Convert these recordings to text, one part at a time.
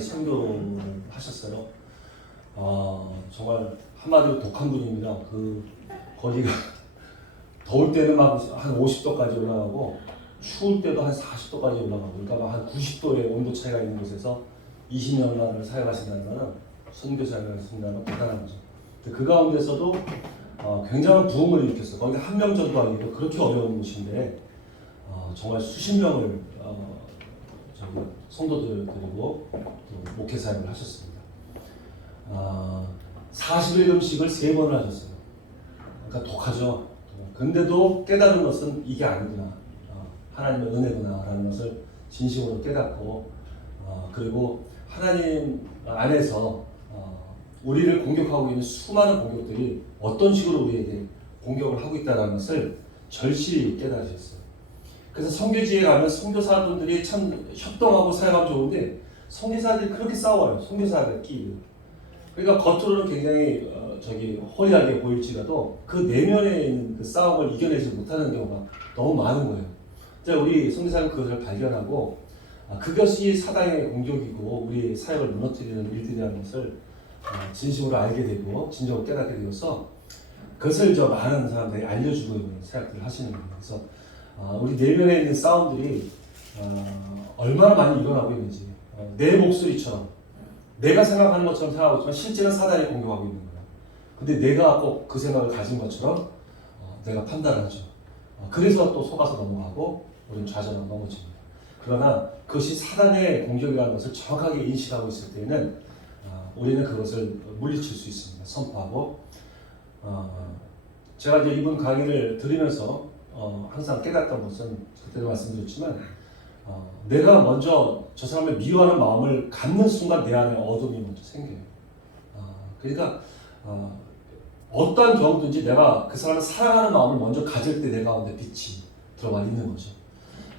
선교를 하셨어요. 아 정말 한마디로 독한 분입니다. 그 거기가 더울 때는 막 한 50도까지 올라가고 추울 때도 한 40도까지 올라가고 그러니까 막한 90도의 온도 차이가 있는 곳에서 20년간을 사역하신다는 것은 선교 사역을 하신다는 건 대단한 거죠. 그 가운데서도 어, 굉장한 부흥을 일으켰어요. 거기가 한명 정도 하기도 그렇게 어려운 곳인데 어, 정말 수십 명을 성도들 그리고 또 목회 사역을 하셨습니다. 아, 41음식을 세 번을 하셨어요. 그러니까 독하죠. 근데도 깨달은 것은 이게 아니구나. 어, 하나님의 은혜구나라는 것을 진심으로 깨닫고 어, 그리고 하나님 안에서 어, 우리를 공격하고 있는 수많은 공격들이 어떤 식으로 우리에게 공격을 하고 있다는 것을 절실히 깨달으셨어요. 그래서 성교지에 가면 성교사분들이 참 협동하고 사역하면 좋은데 성교사들이 그렇게 싸워요. 성교사들끼리. 그러니까 겉으로는 굉장히 어, 저기 홀리하게 보일지라도 그 내면에 있는 그 싸움을 이겨내지 못하는 경우가 너무 많은 거예요. 이제 우리 성교사는 그것을 발견하고 아, 그것이 사단의 공격이고 우리 사역을 무너뜨리는 일들이라는 것을 어, 진심으로 알게 되고 진정으로 깨닫게 되어서 그것을 저 많은 사람들이 알려주고 있는 사역들을 하시는 거예요. 그래서 어, 우리 내면에 있는 싸움들이 어, 얼마나 많이 일어나고 있는지 어, 내 목소리처럼 내가 생각하는 것처럼 생각하고 실제는 사단이 공격하고 있는 거야. 근데 내가 꼭 그 생각을 가진 것처럼 어, 내가 판단을 하죠. 어, 그래서 또 속아서 넘어가고 우리는 좌절하고 넘어집니다. 그러나 그것이 사단의 공격이라는 것을 정확하게 인식하고 있을 때는 어, 우리는 그것을 물리칠 수 있습니다. 선포하고 어, 제가 이제 이번 강의를 들으면서 어, 항상 깨닫던 것은 그때도 말씀드렸지만 어, 내가 먼저 저 사람을 미워하는 마음을 갖는 순간 내 안에 어둠이 먼저 생겨요. 어, 그러니까 어, 어떠한 경우든지 내가 그 사람을 사랑하는 마음을 먼저 가질 때 내 가운데 빛이 들어와 있는 거죠.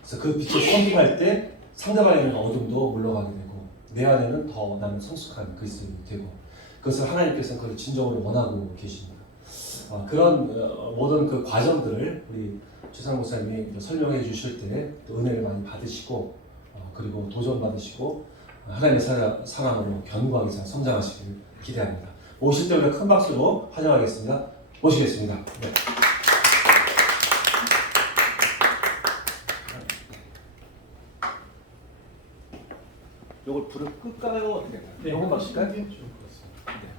그래서 그 빛을 선택할 때 상대방에는 어둠도 물러가게 되고 내 안에는 더 나는 성숙한 그리스도인이 되고 그것을 하나님께서는 그걸 진정으로 원하고 계십니다. 어, 그런 어, 모든 그 과정들을 우리 최상 목사님이 설명해 주실 때또 은혜를 많이 받으시고 어, 그리고 도전 받으시고 어, 하나님의 사랑, 사랑으로 견고하게 잘 성장하시길 기대합니다. 오실 때 우리가 큰 박수로 환영하겠습니다. 모시겠습니다. 네. 요걸 불을 끌까요? 어떻게 할까요? 네? 좋을 것 같습니다. 네,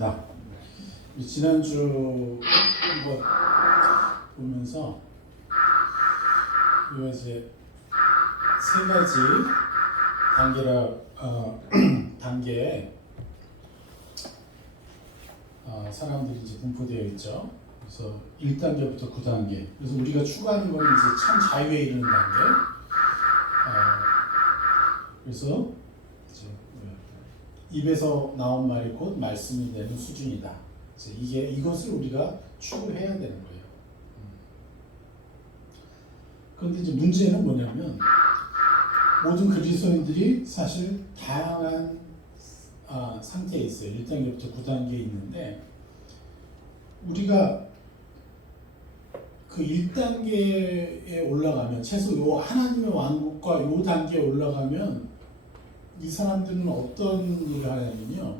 우리 지난주 한번 보면서 요 이제 세 가지 단계라 어, 단계에 어, 사람들이 이제 분포되어 있죠. 그래서 1단계부터 9단계. 그래서 우리가 추구하는 건 이제 참 자유에 이르는 단계. 어, 그래서 입에서 나온 말이 곧 말씀이 되는 수준이다. 이게 이것을 우리가 추구해야 되는 거예요. 음. 그런데 이제 문제는 뭐냐면 모든 그리스도인들이 사실 다양한 아, 상태에 있어요. 1단계부터 9단계에 있는데 우리가 그 1단계에 올라가면 최소 요 하나님의 왕국과 요 단계에 올라가면 이 사람들은 어떤 일을 하냐면요.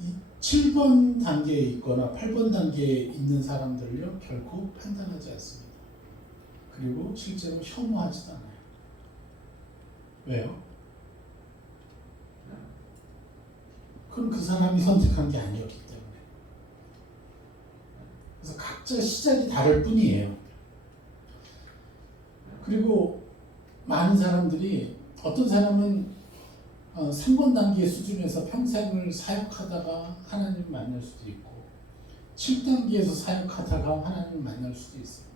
이 7번 단계에 있거나 8번 단계에 있는 사람들을요 결코 판단하지 않습니다. 그리고 실제로 혐오하지도 않아요. 왜요? 그럼 그 사람이 선택한 게 아니었기 때문에. 그래서 각자 시작이 다를 뿐이에요. 그리고 많은 사람들이 어떤 사람은 어, 3번 단계 수준에서 평생을 사역하다가 하나님을 만날 수도 있고 7단계에서 사역하다가 하나님을 만날 수도 있어요.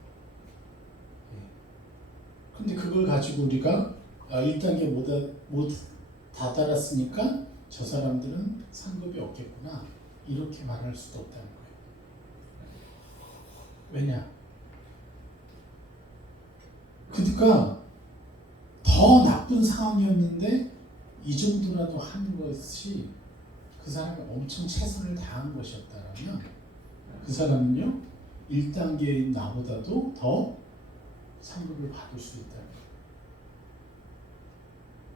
예. 근데 그걸 가지고 우리가 아, 1단계 못, 못 다다랐으니까 저 사람들은 상급이 없겠구나 이렇게 말할 수도 없다는 거예요. 왜냐? 그러니까 더 나쁜 상황이었는데 이 정도라도 한 것이 그 사람이 엄청 최선을 다한 것이었다면 그 사람은요 1단계인 나보다도 더 상급을 받을 수 있다.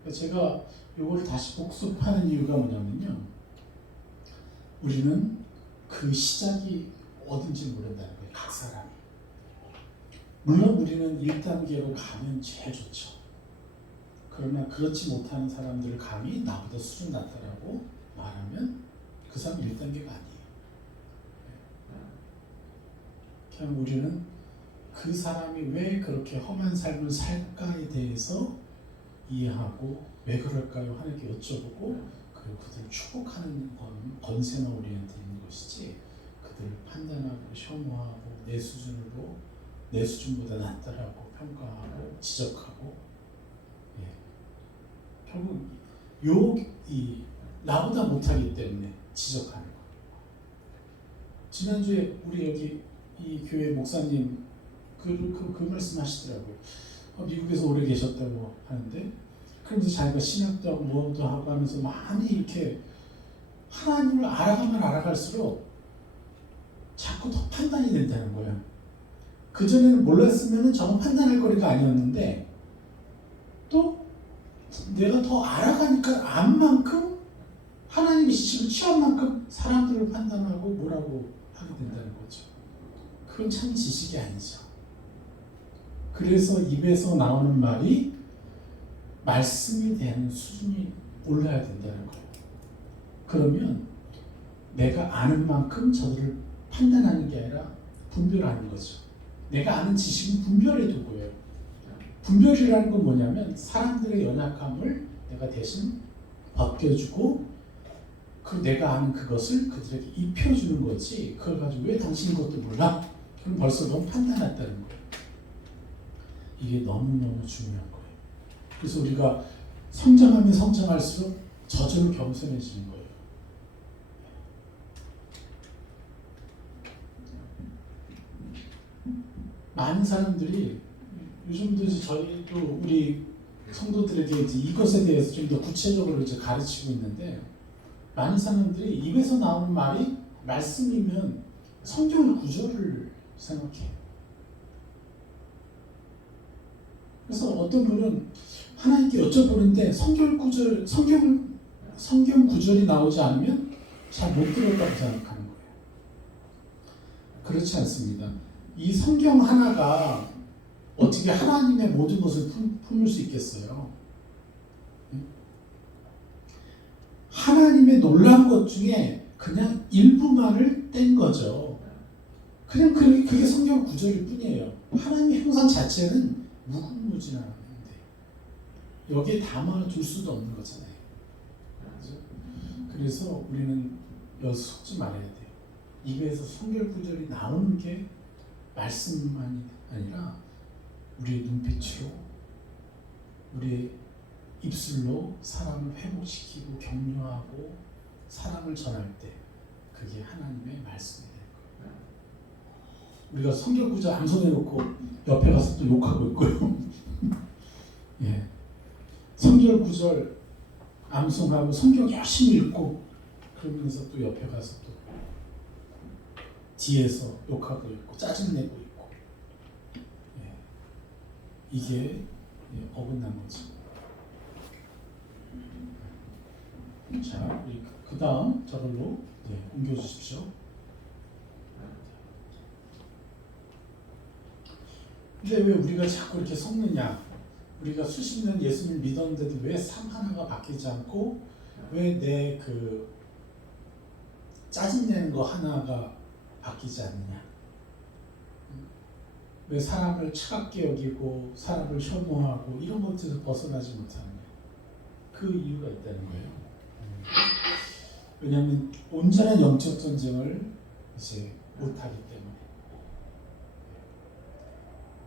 그러니까 제가 이걸 다시 복습하는 이유가 뭐냐면요. 우리는 그 시작이 어딘지 모른다는 거예요. 각 사람이. 물론 우리는 1단계로 가면 제일 좋죠. 그러나 그렇지 못하는 사람들을 감히 나보다 수준 낮다라고 말하면 그 사람 1단계가 아니에요. 그냥 우리는 그 사람이 왜 그렇게 험한 삶을 살까에 대해서 이해하고 왜 그럴까요? 하나님께 여쭤보고 그리고 그들을 축복하는 건 건세나 우리한테 있는 것이지 그들을 판단하고 혐오하고 내 수준으로 내 수준보다 낫다라고 평가하고 지적하고 예. 결국 요이 나보다 못하기 때문에 지적하는 거. 지난주에 우리 여기 이 교회 목사님 그, 그, 그 말씀 하시더라고요. 어, 미국에서 오래 계셨다고 하는데 그러면서 자기가 신학도 하고 뭐도 하고 하면서 많이 이렇게 하나님을 알아가면 알아갈수록 자꾸 더 판단이 된다는 거예요. 그전에는 몰랐으면 저는 판단할 거리가 아니었는데 또 내가 더 알아가니까 안 만큼 하나님이 지금 취한 만큼 사람들을 판단하고 뭐라고 하게 된다는 거죠. 그건 참 지식이 아니죠. 그래서 입에서 나오는 말이 말씀에 대한 수준이 올라야 된다는 거예요. 그러면 내가 아는 만큼 저들을 판단하는 게 아니라 분별하는 거죠. 내가 아는 지식은 분별해 두고요. 분별이라는 건 뭐냐면 사람들의 연약함을 내가 대신 벗겨주고 그 내가 아는 그것을 그들에게 입혀주는 거지 그걸 가지고 왜 당신 것도 몰라? 그럼 벌써 너무 판단했다는 거예요. 이게 너무너무 중요한 거예요. 그래서 우리가 성장하면 성장할수록 저절로 겸손해지는 거예요. 많은 사람들이 요즘도 이제 저희도 우리 성도들에게 이제 이것에 대해서 좀 더 구체적으로 이제 가르치고 있는데 많은 사람들이 입에서 나오는 말이 말씀이면 성경 구절을 생각해. 그래서 어떤 분은 하나님께 여쭤보는데 성경 구절 성경 성경 구절이 나오지 않으면 잘 못 들었다고 생각하는 거예요. 그렇지 않습니다. 이 성경 하나가 어떻게 하나님의 모든 것을 품, 품을 수 있겠어요? 하나님의 놀라운 것 중에 그냥 일부만을 뗀 거죠. 그냥 그게, 그게 성경 구절일 뿐이에요. 하나님의 형상 자체는 무궁무진한데 여기에 담아줄 수도 없는 거잖아요. 그래서 우리는 여기서 속지 말아야 돼요. 입에서 성경 구절이 나오는 게 말씀만이 아니라 우리의 눈빛으로 우리의 입술로 사람을 회복시키고 격려하고 사랑을 전할 때 그게 하나님의 말씀이 되는 거예요. 우리가 성경 구절 암송해 놓고 옆에 가서 또 욕하고 있고요. 예. 성경 구절 암송하고 성경 열심히 읽고 그러면서 또 옆에 가서 또 뒤에서 욕하고 있고 짜증내고 있고 예. 이게 예, 어긋난 거죠. 자, 그 다음 저걸로 네, 옮겨 주십시오. 근데 왜 우리가 자꾸 이렇게 섞느냐? 우리가 수십 년 예수님 믿었는데도 왜 삶 하나가 바뀌지 않고 왜 내 그 짜증내는 거 하나가 바뀌지 않느냐? 왜 사람을 차갑게 여기고 사람을 혐오하고 이런 것들에서 벗어나지 못하느냐? 그 이유가 있다는 거예요. 왜냐하면 온전한 영적 전쟁을 이제 못하기 때문에.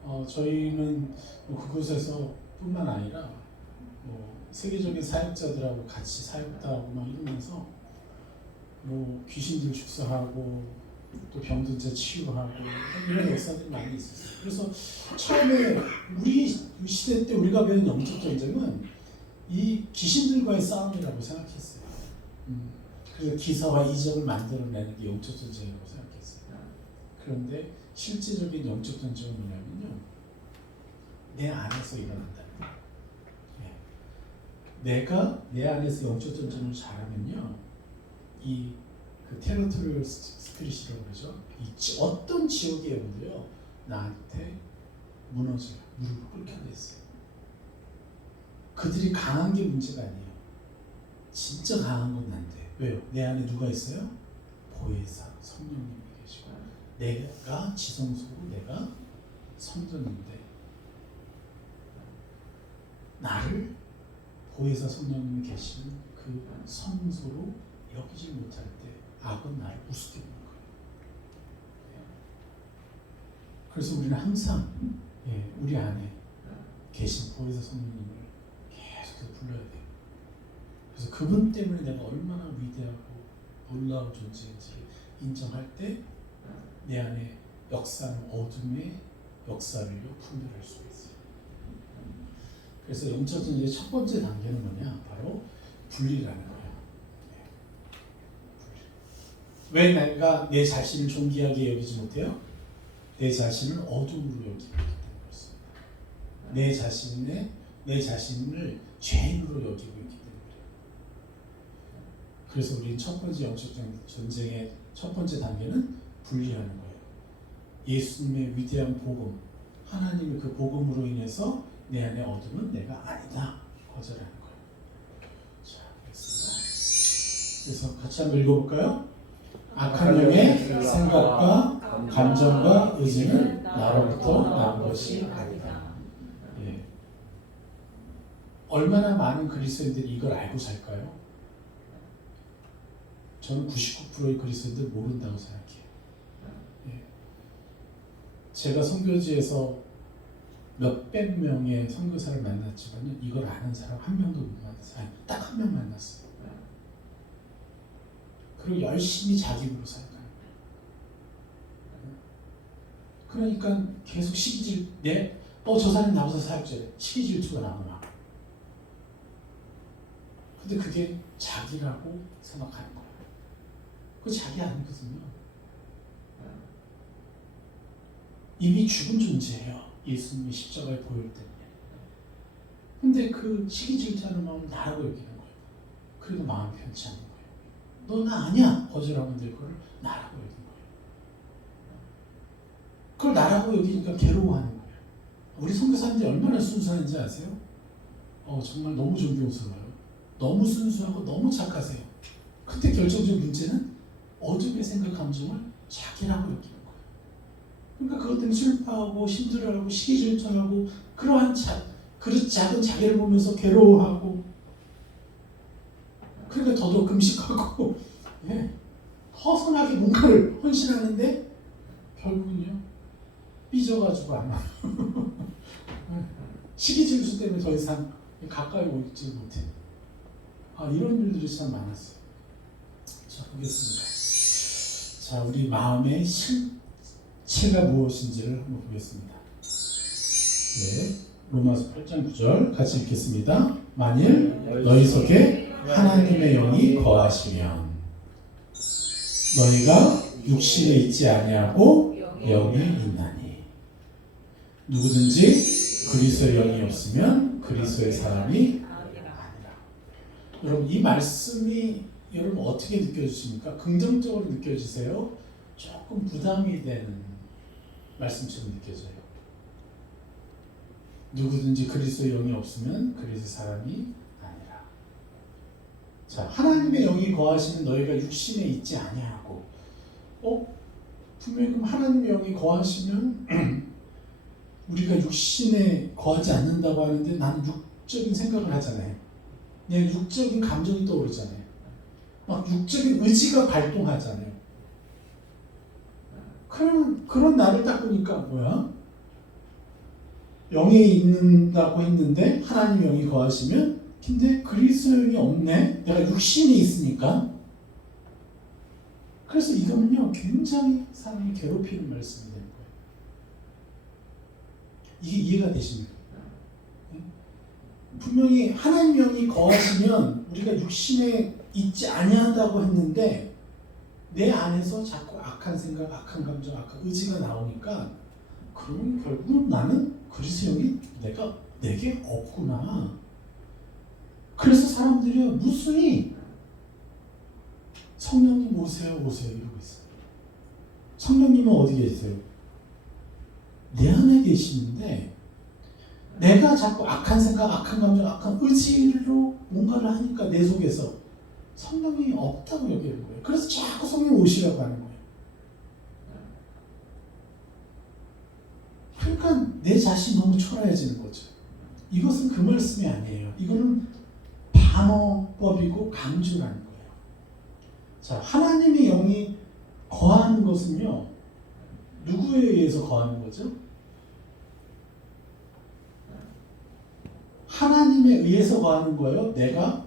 어, 저희는 뭐 그곳에서 뿐만 아니라 뭐 세계적인 사역자들하고 같이 사역도 하고 막 이러면서 뭐 귀신들 축사하고 또 병든 자 치유하고 이런 역사들이 많이 있었어요. 그래서 처음에 우리 시대 때 우리가 배운 영적 전쟁은 이 귀신들과의 싸움이라고 생각했어요. 음, 그래서 기사와 이적을 만들어내는 게 영적 전쟁이라고 생각했어요. 그런데 실제적인 영적 전쟁은 뭐냐면요. 내 안에서 일어난다. 예. 내가 내 안에서 영적 전쟁을 잘하면요. 이 그 테러토리얼 스피릿이라고 그러죠. 이 지- 어떤 지옥의 영도요 나한테 무너져요. 무릎을 있어요. 그들이 강한 게 문제가 아니에요. 진짜 강한 건 난데. 왜요? 내 안에 누가 있어요? 보혜사 성령님이 계시고 내가 지성소고 내가 성전인데 나를 보혜사 성령님이 계시는 그 성소로 여기지 못할 때 악은 나를 우습게 보는 거예요. 예. 그래서 우리는 항상 예, 우리 안에 계신 보혜사 성령님을 계속해서 불러야 돼요. 그래서 그분 때문에 내가 얼마나 위대하고 놀라운 존재인지를 인정할 때 내 안에 역사는 어둠의 역사를요 분별할 수가 있어요. 그래서 영적 전쟁의 첫 번째 단계는 뭐냐? 바로 분리라는 거예요. 네. 분리. 왜 내가 내 자신을 존귀하게 여기지 못해요? 내 자신을 어둠으로 여기고 있기 때문에 그렇습니다. 내 자신의 내 자신을 죄인으로 여기고 있기 때문에. 그래서 우리는 첫 번째 영적 전- 전쟁의 첫 번째 단계는 분리하는 거예요. 예수님의 위대한 복음, 하나님의 그 복음으로 인해서 내 안에 어둠은 내가 아니다 거절하는 거예요. 자, 알겠습니다. 그래서 같이 한번 읽어볼까요? 악한 영의 생각과 감정과 의지는 나로부터 난 것이 아니다. 예. 얼마나 많은 그리스도인들이 이걸 알고 살까요? 저는 99%의 그리스도인들 모른다고 생각해요. 예. 제가 선교지에서 몇백 명의 선교사를 만났지만 이걸 아는 사람 한 명도 못 만났어요. 딱 한 명 만났어요. 그리고 열심히 자기 입으로 살아가요. 그러니까 계속 시기질 내, 어, 저 사람 나와서 사역자래. 시기질투가 나오나. 근데 그게 자기라고 생각하는 거예요. 그 자기 아니거든요. 이미 죽은 존재예요. 예수님이 십자가에 보일 때문에. 근데 그 시기질투하는 마음을 나라고 여기는 거예요. 그래도 마음 편치 거예요. 너 나 아니야. 거절하면 될 거를 나라고 여기는 거예요. 그걸 나라고 여기니까 괴로워하는 거예요. 우리 선교사님들이 얼마나 순수한지 아세요? 어, 정말 너무 존경스러워요. 너무 순수하고 너무 착하세요. 근데 결정적인 문제는 어둠의 생각, 감정을 자기라고 여기는 거예요. 그러니까 그것 때문에 슬퍼하고 힘들어하고 시기질투하고 그러한 자, 그 작은 자기를 보면서 괴로워하고 그러니까 더더욱 금식하고 예, 허선하게 뭔가를 헌신하는데 결국은요 삐져가지고 안 와요. 시기질투 때문에 더 이상 가까이 오지 못해. 아 이런 일들이 참 많았어요. 자 보겠습니다. 자 우리 마음의 실체가 무엇인지를 한번 보겠습니다. 네, 로마서 8장 9절 같이 읽겠습니다. 만일 너희 속에 하나님의 영이 거하시면 너희가 육신에 있지 아니하고 영에 있나니 누구든지 그리스도의 영이 없으면 그리스도의 사람이 아니라. 여러분 이 말씀이 여러분 어떻게 느껴지십니까? 긍정적으로 느껴지세요? 조금 부담이 되는 말씀처럼 느껴져요. 누구든지 그리스도의 영이 없으면 그리스도의 사람이. 자, 하나님의 영이 거하시는 너희가 육신에 있지 아니하고, 어? 분명히 그럼 하나님의 영이 거하시면 우리가 육신에 거하지 않는다고 하는데 나는 육적인 생각을 하잖아요. 내 육적인 감정이 떠오르잖아요. 막 육적인 의지가 발동하잖아요. 그런 그런 나를 딱 보니까 뭐야? 영에 있는다고 했는데 하나님 영이 거하시면 근데 그리 스도 영이 없네. 내가 육신이 있으니까. 그래서 이거는요 굉장히 사람을 괴롭히는 말씀이 되는 거예요. 이게 이해가 되십니까? 네? 분명히 하나님 영이 거하시면 우리가 육신에 있지 아니한다고 했는데 내 안에서 자꾸 악한 생각, 악한 감정, 악한 의지가 나오니까 그러면 결국 나는 그리스도형이 내가 내게 없구나. 그래서 사람들이 무수히 성령님 오세요, 오세요 이러고 있어요. 성령님은 어디 계세요? 내 안에 계시는데 내가 자꾸 악한 생각, 악한 감정, 악한 의지로 뭔가를 하니까 내 속에서 성령이 없다고 여기는 거예요. 그래서 자꾸 성령 오시라고 하는 거예요. 그러니까 내 자신이 너무 초라해지는 거죠. 이것은 그 말씀이 아니에요. 이거는 반어법이고 강조라는 거예요. 자, 하나님의 영이 거하는 것은요, 누구에 의해서 거하는 거죠? 하나님에 의해서 거하는 거예요. 내가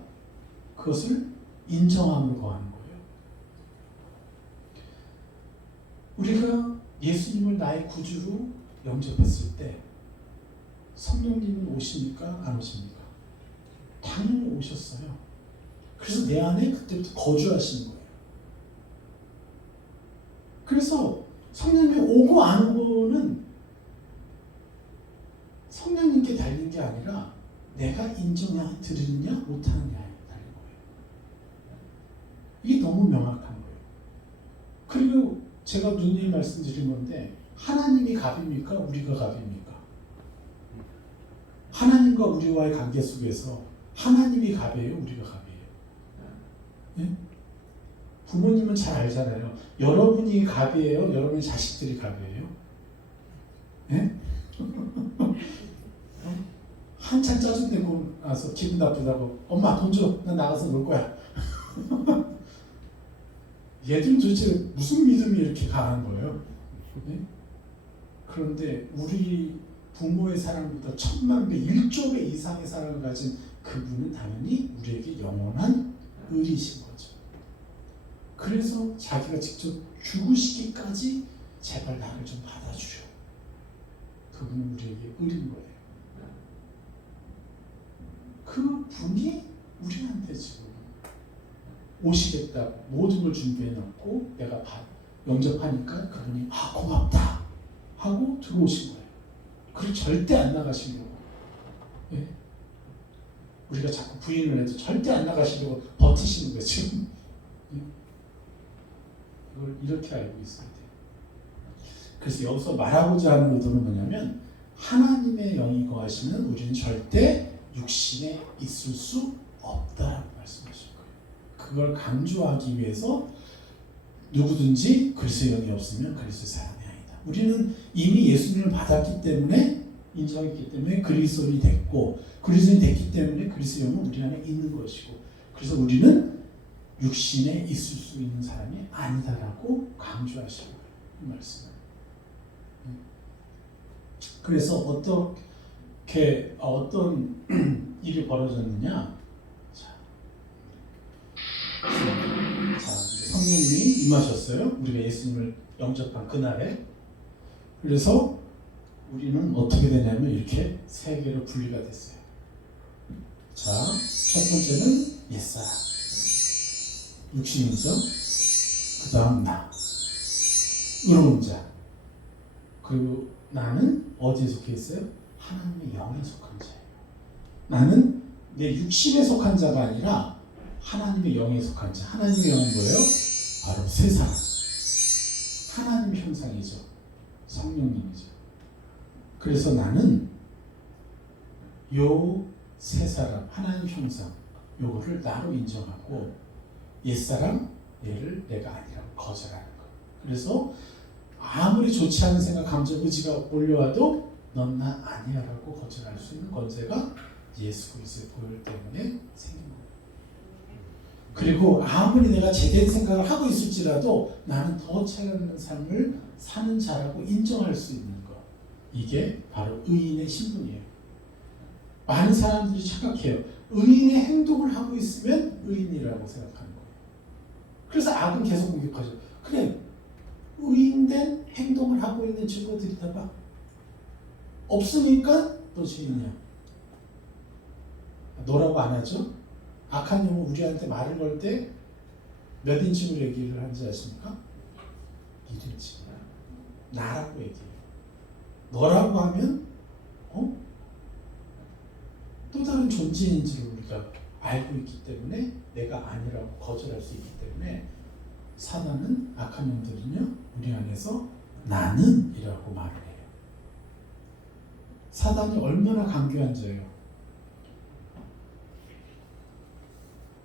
그것을 인정함으로 거하는 거예요. 우리가 예수님을 나의 구주로 영접했을 때 성령님은 오십니까? 안 오십니까? 당연히 오셨어요. 그래서 내 안에 그때부터 거주하시는 거예요. 그래서 성령님이 오고 안 오고는 성령님께 달린 게 아니라 내가 인정하냐 들으느냐 못하느냐에 달린 거예요. 이게 너무 명확한 거예요. 그리고 제가 누누이 말씀드린 건데 하나님이 갑입니까? 우리가 갑입니까? 하나님과 우리와의 관계 속에서 하나님이 갑이에요? 우리가 갑이에요? 예? 부모님은 잘 알잖아요. 여러분이 갑이에요? 여러분의 자식들이 갑이에요? 예? 한참 짜증내고 나서 기분 나쁘다고 엄마 돈 줘. 나 나가서 놀 거야. 얘들 도대체 무슨 믿음이 이렇게 강한 거예요? 네? 그런데 우리 부모의 사랑보다 천만 배, 일조 배 이상의 사랑을 가진 그분은 당연히 우리에게 영원한 의리신 거죠. 그래서 자기가 직접 죽으시기까지 제발 나를 좀 받아주려. 그분은 우리에게 의리인 거예요. 그 분이 우리한테 지금 오시겠다 모든 걸 준비해 놓고 내가 받, 영접하니까 그분이 아 고맙다 하고 들어오신 거예요. 그리고 절대 안 나가시려고. 예? 우리가 자꾸 부인을 해도 절대 안 나가시려고 버티시는 거예요 지금. 예? 이걸 이렇게 알고 있어야 돼요. 그래서 여기서 말하고자 하는 의도는 뭐냐면 하나님의 영이 거하시면 우리는 절대 육신에 있을 수 없다라고 말씀하신 거예요. 그걸 강조하기 위해서 누구든지 그리스도의 영이 없으면 그리스도의 사람이 아니다. 우리는 이미 예수님을 받았기 때문에 인정했기 때문에 그리스도인이 됐고 그리스도인이 됐기 때문에 그리스도의 영은 우리 안에 있는 것이고 그래서 우리는 육신에 있을 수 있는 사람이 아니다라고 강조하시는. 이 말씀은. 그래서 어떻게 어떤 일이 벌어졌느냐? 자, 성령님이 임하셨어요. 우리가 예수님을 영접한 그날에. 그래서 우리는 어떻게 되냐면 이렇게 세 개로 분리가 됐어요. 자, 첫 번째는 옛사람, 육신이죠. 그 다음 나, 의로운 자. 그리고 나는 어디에 속해 있어요? 하나님의 영에 속한 자예요. 나는 내 육신에 속한 자가 아니라 하나님의 영에 속한 자. 하나님의 영은 뭐예요? 바로 세 사람. 하나님 형상이죠. 성령님이죠. 그래서 나는 요 세 사람, 하나님 형상, 요거를 나로 인정하고 옛사람, 얘를 내가 아니라고 거절하는 거. 그래서 아무리 좋지 않은 생각, 감정, 의지가 올려와도 넌 나 아니야라고 거절할 수 있는 권세가 예수 그리스도의 보혈 때문에 생긴 거예요. 그리고 아무리 내가 제대로 생각을 하고 있을지라도 나는 더 차가운 삶을 사는 자라고 인정할 수 있는 것. 이게 바로 의인의 신분이에요. 많은 사람들이 착각해요. 의인의 행동을 하고 있으면 의인이라고 생각하는 거예요. 그래서 악은 계속 공격하죠. 그래, 의인된 행동을 하고 있는 친구들이다가 없으니까 너 죄인이야. 너라고 안 하죠? 악한 영은 우리한테 말을 걸 때 몇 인칭으로 얘기를 하는지 아십니까? 1인칭. 나라고 얘기해요. 너라고 하면 어? 또 다른 존재인지를 우리가 알고 있기 때문에 내가 아니라고 거절할 수 있기 때문에 사단은 악한 놈들은요 우리 안에서 나는 이라고 말을 해요. 사단이 얼마나 강교한 자예요.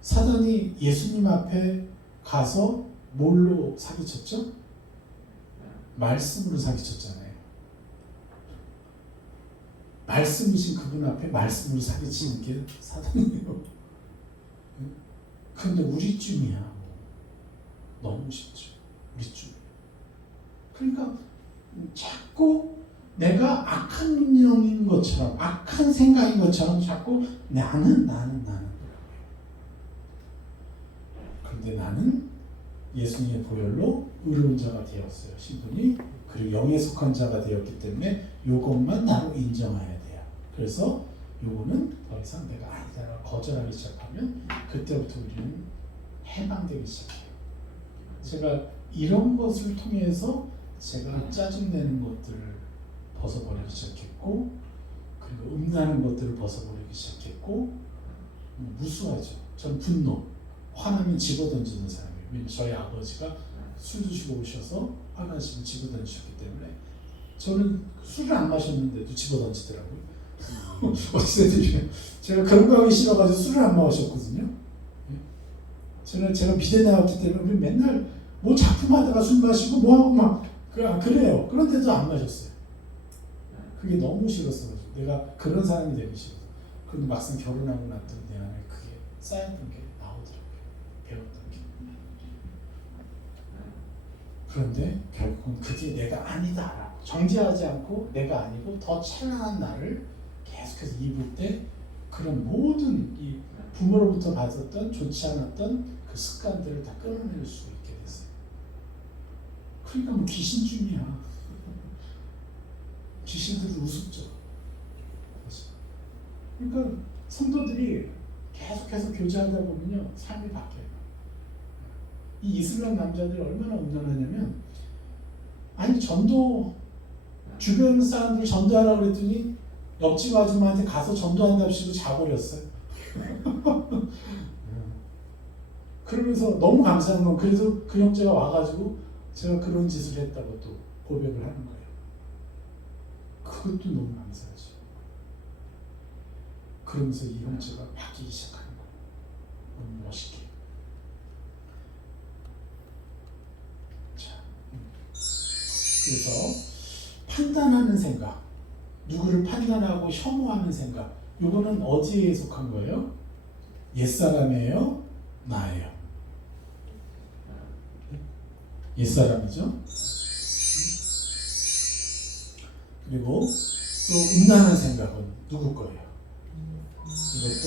사단이 예수님 앞에 가서 뭘로 사기쳤죠? 말씀으로 사기쳤잖아요. 말씀이신 그분 앞에 말씀으로 사기치는 게 사단이에요. 근데 우리쯤이야. 너무 쉽죠. 우리쯤. 그러니까 자꾸 내가 악한 영인 것처럼 악한 생각인 것처럼 자꾸 나는 나는 나는 그런데 나는 예수님의 보혈로 의로운 자가 되었어요 신분이 그리고 영에 속한 자가 되었기 때문에 이것만 나로 돼요 그래서 요거는 더 이상 내가 아니다라고 거절하기 시작하면 그때부터 우리는 해방되기 시작해요 제가 이런 것을 통해서 제가 짜증내는 것들을 벗어버리기 시작했고 그리고 음란한 것들을 벗어버리기 시작했고 음, 무수하죠. 전 분노, 화나면 집어던지는 사람이에요. 왜냐면 저희 아버지가 술 드시고 오셔서 화나시면 집어던지셨기 때문에 저는 술을 안 마셨는데도 집어던지더라고요. 어찌됐든 제가 하기 싫어가지고 술을 안 마셨거든요. 예. 저는 제가 미대 나왔기 때문에 맨날 뭐 작품 하다가 술 마시고 뭐 하고 막 그- 아, 그래요. 그런데도 안 마셨어요. 그게 너무 싫었어가지고 내가 그런 사람이 되기 싫어서 그런데 막상 결혼하고 났더니 내 안에 그게 쌓였던 게 나오더라고요. 배웠던 게. 그런데 결국은 그게 내가 아니다라고 정지하지 않고 내가 아니고 더 찬란한 나를 계속해서 입을 때 그런 모든 이 부모로부터 받았던 좋지 않았던 그 습관들을 다 끊어낼 수 있게 됐어요. 그러니까 뭐 귀신쯤이야. 귀신들은 우습죠. 그러니까 성도들이 계속해서 교제하다 보면요 삶이 바뀌어요. 이 이슬람 남자들이 얼마나 음란하냐면 아니 전도 주변 사람들 전도하라고 그랬더니 옆집 아줌마한테 가서 전도한답시고 자버렸어요. 그러면서 너무 감사한 건 그래도 그 형제가 와가지고 제가 그런 짓을 했다고 또 고백을 하는 거예요. 그것도 너무 감사하죠. 그러면서 이 형제가 바뀌기 시작하는 거예요. 너무 멋있게. 자, 음. 그래서 판단하는 생각, 누구를 판단하고 혐오하는 생각, 이거는 어디에 속한 거예요? 옛사람이에요? 나예요? 옛사람이죠? 그리고 또 음란한 생각은 누구 거예요? 이것도